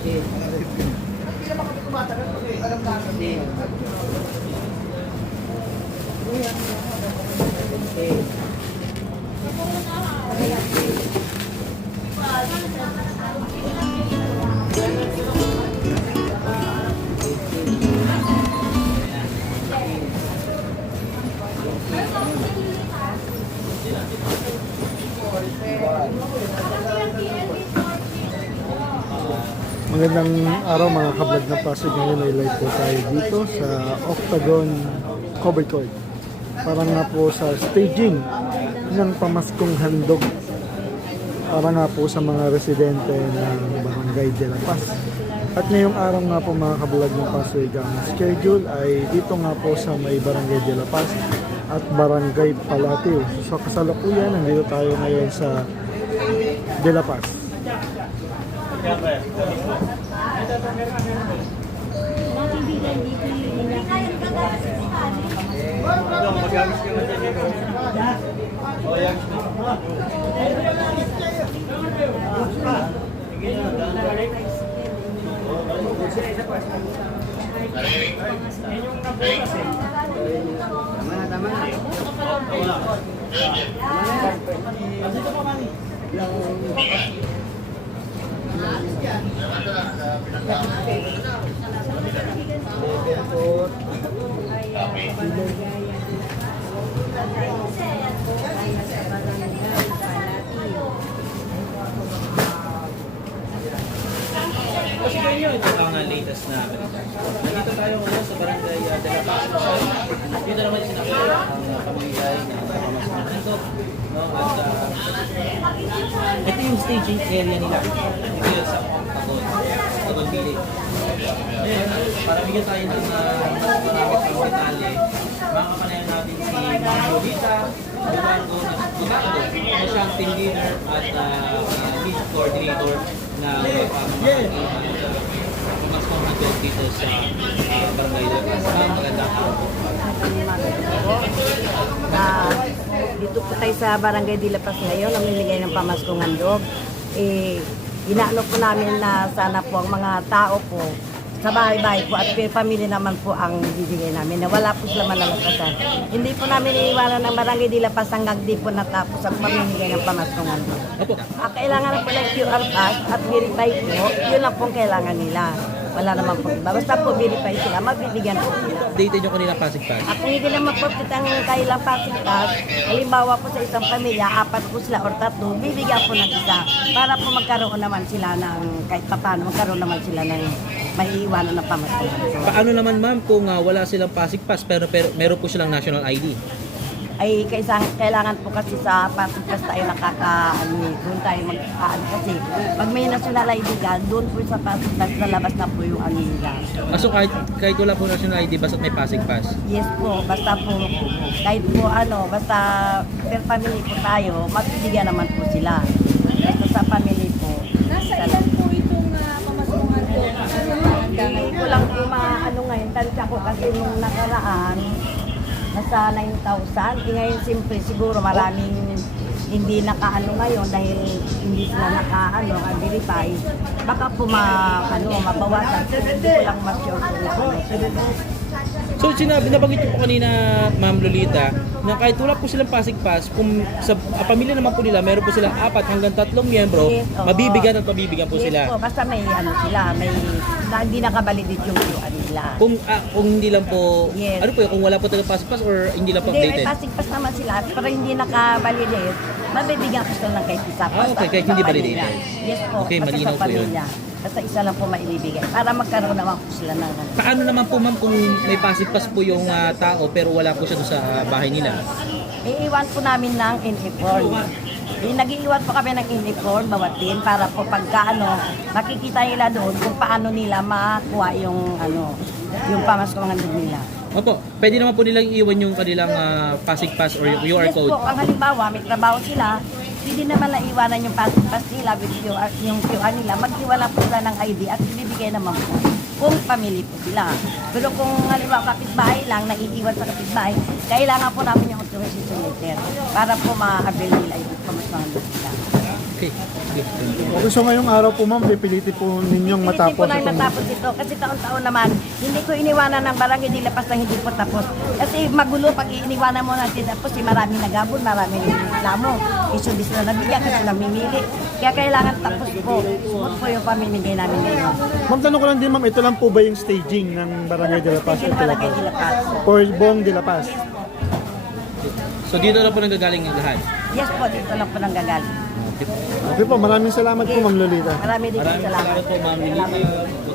Hindi naman kami tumatagal kasi alam namin. Magandang araw mga kablog na Pasig. Ngayon ay live po tayo dito sa Octagon Cover Court. Para nga po sa staging ng pamaskong handog para nga po sa mga residente ng Barangay de la Paz. At ngayong araw nga po mga kablog ng Pasig, ang schedule ay dito nga po sa may Barangay de la Paz at Barangay Palatio. So sa kasalukuyan, nandito tayo ngayon sa de la Paz. Ito ang latest na nandito tayo ngayon sa Barangay de la Paz. Dito naman sinakaya ang pamilya ng pamaskong no? At ito yung staging area nila. Ito yung sa Octagon Village. Ngayon, para bigyan tayo ng maraming detalye, makakapanayan natin si Ma'am Lolita Durango na siya ang team leader at lead coordinator na pamaskong handog dito sa Barangay de la Paz. Magandang araw. Dito po tayo sa Barangay de la Paz ngayon, namimigay ng pamaskong handog. Inaano po namin na sana po ang mga tao po sa bahay-bahay po at pamilya naman po ang bibigay namin na wala po sila malalakasan. Hindi po namin iiwanan ng Barangay de la Paz hanggang di po natapos ang pamimigay ng pamaskong handog. Kailangan na po ng QR pass at verify po, yun lang pong kailangan nila. Wala naman po iba. Basta po verify sila, mabibigyan po sila. Updated nyo kanina Pasig Pass. At kung hindi naman po ang kailang Pasig Pass, halimbawa po sa isang pamilya, 4 po sila or 3, bibigyan po ng isa para po magkaroon naman sila ng, kahit paano, magkaroon naman sila ng maiiwanan ng pamaskong. Paano naman ma'am kung wala silang Pasig Pass pero meron po silang national ID? Ay kailangan po kasi sa Pasig Pass tayo doon tayo kasi pag may national ID ka, doon po sa Pasig Pass lalabas na po yung nila. So kahit wala po national ID basta't may Pasig Pass? Yes po, basta po kahit po basta per family po tayo, magbibigyan naman po sila. Basta sa family po. Nasa ilan po itong pamaskong handog? Hindi ko lang po ngayon, tansya ko kasi nung nakaraan, nasa 9,000. Ngayon siyempre siguro maraming hindi nakaano ngayon dahil hindi sila verify. Baka po mabawasan. Hindi ko lang ma-sure kung So nabanggit niyo po kanina Ma'am Lolita na kahit wala po silang Pasig Pass, kung sa pamilya naman po nila meron po silang 4 hanggang 3 miyembro, Yes, oo. mabibigyan at mabibigyan po yes, sila. po, basta may sila, may hindi nakabalidate yung QA nila. Kung hindi lang po, Yes. ano po kung wala po talaga Pasig Pass or hindi lang po Hindi, may updated? Pasig Pass naman sila, pero hindi nakabalidate. Mabibigyan ko sila ng kahit isa. Okay, kahit hindi validated. Yes po, Okay, basta malinaw sa po yun. pamilya. Basta isa lang po maibibigay para magkaroon naman po sila ng Paano naman po ma'am kung may Pasig Pass po yung tao pero wala po siya doon sa bahay nila? iiwan po namin ng uniform. Nag-iiwan po kami ng uniform, bawatin, para po pagka makikita nila doon kung paano nila makuha yung yung pamaskong handog nila. Opo, pwede naman po nilang iwan yung kanilang Pasig Pass or yung QR Yes code. po, ang halimbawa, may trabaho sila, hindi naman naiwanan yung Pasig Pass nila with yung QR nila, maghiwala po sila ng ID at ibibigay naman po kung pamili po sila. Pero kung halimbawa kapitbahay lang, naiiwan sa kapitbahay, kailangan po namin yung authorization letter para po ma-avail nila yung pamaskong handog nila. Okay. Okay, so ngayong araw po ma'am, pipilitin po ninyong Pilitin matapos po na itong... matapos ito kasi taon-taon naman hindi ko iniwanan ng barangay di lapas na hindi po tapos. Kasi magulo pag iniwanan mo natin tapos maraming nagabon, maraming reklamo. Isu-dis na nabigyan kasi namimili. Kaya kailangan tapos po. Suot po yung pamimigay namin ngayon. Ma'am, tanong ko lang din ma'am, ito lang po ba yung staging ng Barangay de la Paz? Sige, barangay di lapas. For buong de la Paz? So dito na po nanggagaling yung lahat. Yes po, dito lang po nang gagaling. Okay po, maraming salamat po ma'am Lolita. Marami din Maraming salamat. salamat po, Ma'am Lilita.